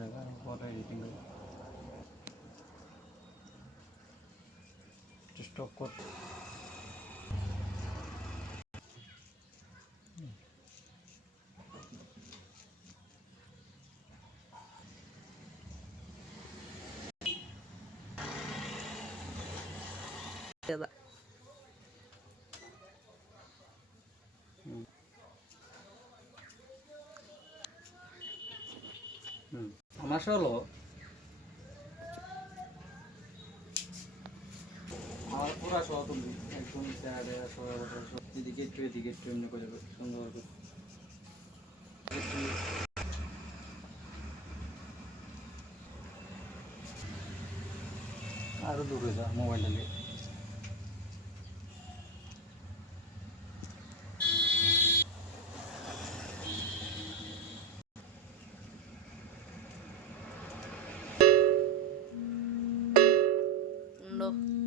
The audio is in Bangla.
টাকা পরে এডিটিং স্টক করতে সমস্যা হলো আমার পুরা সহ তুমি একদম এদিকে একটু এমনি করে সুন্দর করে আরো দূরে যা মোবাইলটা নিয়ে No.